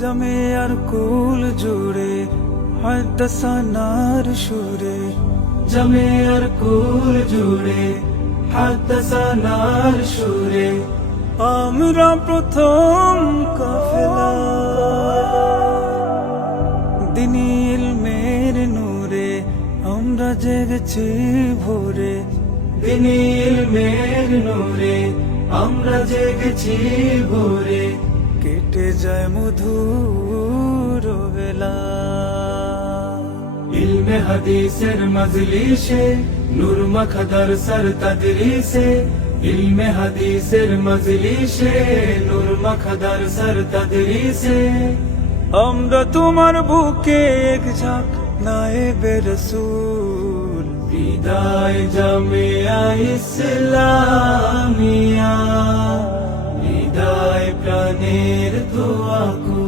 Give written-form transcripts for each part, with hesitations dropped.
জামিয়ার কুল জুড়ে হাদাসানার সুরে, জামিয়ার কুল জুড়ে হাদাসানার সুরে, আমরা প্রথম কাফেলা দিনী ইলমের নূরে, আমরা জেগেছি ভোরে, দিনী ইলমের নূরে, আমরা জেগেছি ভোরে, কেটে যায় মধুর বেলা। ইলমে হাদিসের মজলিসে নূর মাখদার সর তদরিসে, ইলমে হাদিসের মজলিসে নূর মাখদার সর তদরিসে, আমরা তোমার বুকে এক ঝাঁক নায়েবে রসূল। বিদায় জামিয়া ইসলামিয়া, বিদায় প্রাণের দোয়াকু,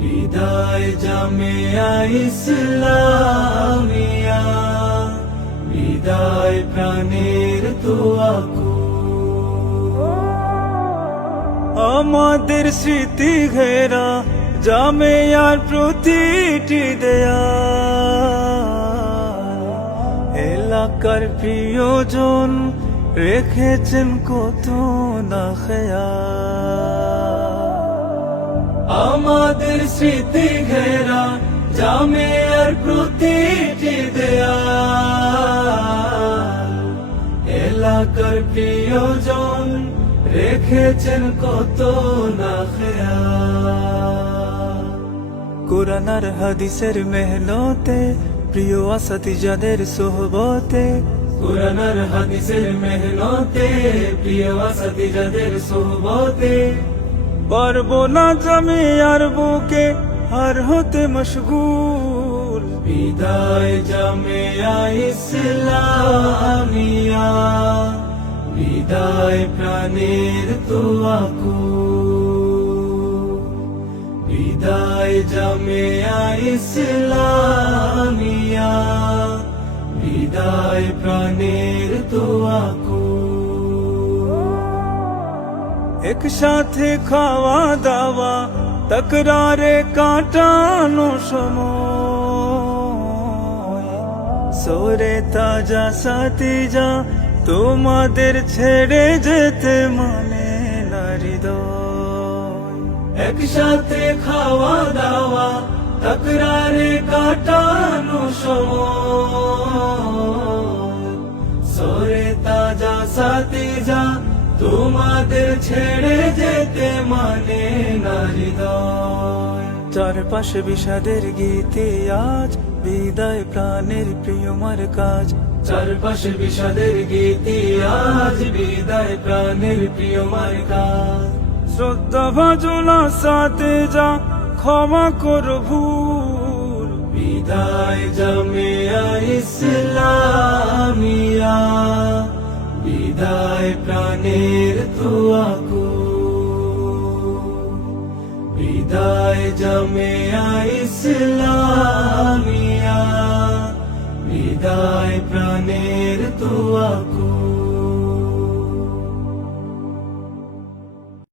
বিদায় জামিয়া ইসলামিয়া, বিদায় প্রাণের দোয়াকু। আমাদের স্মৃতি ঘেরা জামিয়ার প্রতিটি দেয়াল, এলাকার প্রিয়জন রেখেছেন কত না খেয়াল। আমাদের স্মৃতি ঘেরা জামিয়ার প্রতিটি দেয়াল, এলাকার প্রিয়জন রেখেছেন কত না খেয়াল। কোরআন আর হাদিসের মেহনতে, প্রিয় আসাতিজাদের সোহবতে, কোরআন আর হাদিসের মেহনতে, প্রিয় আসাতিজাদের সোহবতে, পারবো না জামিয়ার বুকে আর হতে মশগুল। বিদায় জামিয়া ইসলামিয়া, বিদায় প্রাণের দোয়াকু, বিদায় জামিয়া ইসলামিয়া, বিদায় প্রাণের দোয়াকু। একসাথে খাওয়া দাওয়া তকরারে কাটানো সময়, সোরে তাজা সাতিজা তোমাদের ছেড়ে যেতে মানে না হৃদয়। একসাথে খাওয়া দাওয়া তকরারে কাটানো সময়, সোরে তাজা সাতিজা তোমাদের ছেড়ে যেতে মানে না হৃদয়। চারপাশে বিষাদের গীতে আজ বিদায় প্রাণের প্রিয়মার কাজ, চারপাশে বিষাদের গীতে আজ বিদায় প্রাণের প্রিয়মার কাজ। শ্রদ্ধা ভাজনা সাথে যা ক্ষমা করো ভুল। বিদায় জামিয়া ইসলামিয়া, বিদায় প্রাণের দোয়াকু, বিদায় জামিয়া ইসলামিয়া, বিদায় প্রাণের দোয়াকু।